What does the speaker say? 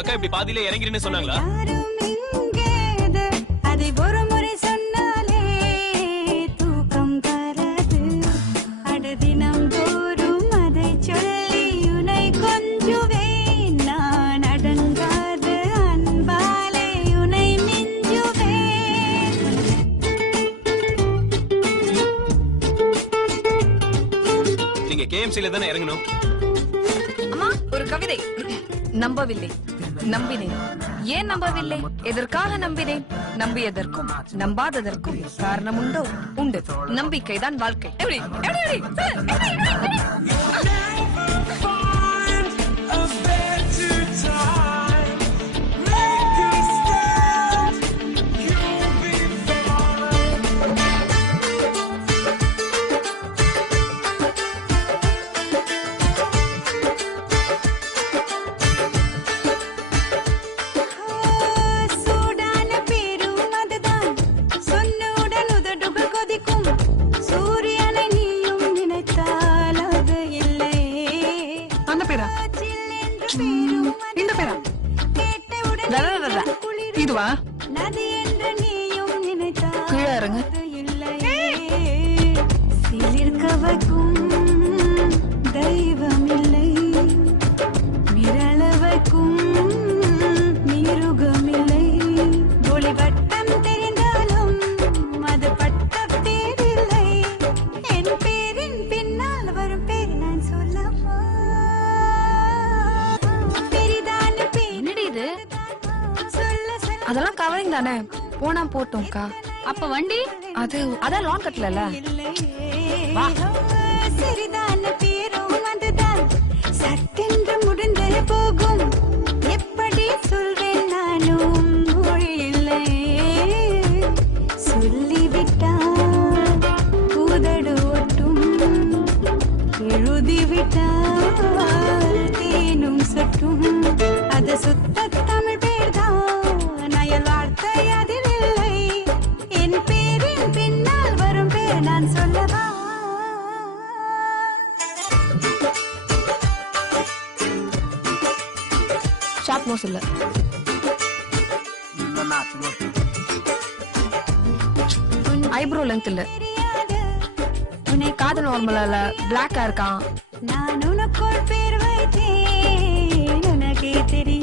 உங்க அக்கா இப்படி பாதியில இறங்கிருன்னு சொன்னாங்களா? நீங்க கேஎம்சில தானே இறங்கணும். அம்மா ஒரு கவிதை. நம்பவில்லை, நம்பினேன். ஏன் நம்பவில்லை? எதற்காக நம்பினேன்? நம்பியதற்கும் நம்பாததற்கும் காரணம் உண்டோ? உண்டு. நம்பிக்கைதான் வாழ்க்கை. எப்படி எப்படி இதுவா? கீழே இறங்க. தெய்வம் இல்லை, மிரளவைக்கும் மிருகம் இல்லை. ஒளி வட்டம் தெரிந்தாலும் அது பட்ட பேரில்லை. என் பேரின் பின்னால் வரும் பேர் நான் சொல்லவா? பெரிதான என்னடி இது? அதெல்லாம் கவரிங் தானே, போனா போட்டோம்க்கா. அப்ப வண்டி அதான் லோன் கட்டல. சரிதான பேரும் அதுதான் சட்டென்று முடிந்து போகும். எப்படி சொல்வேன் நானும் மொழி இல்லை. சொல்லிவிட்டால் கூதடு ஒட்டும், எழுதிவிட்டால் தேனும் சொட்டும். அது சுத்த தமிழ் பேர்தான், அயல் வார்த்தை அதில் இல்லை. என் பேரின் பின்னால் வரும் பேர் நான் சொல்லவா? ஷார்ப் நோஸ் இல்ல. ஐப்ரோ லென்த் இல்ல. காது நார்மலா இல்ல, பிளாக்கா இருக்கான். நான் உனக்குள் பேர் வைத்தேன், உனக்கே தெரியும்.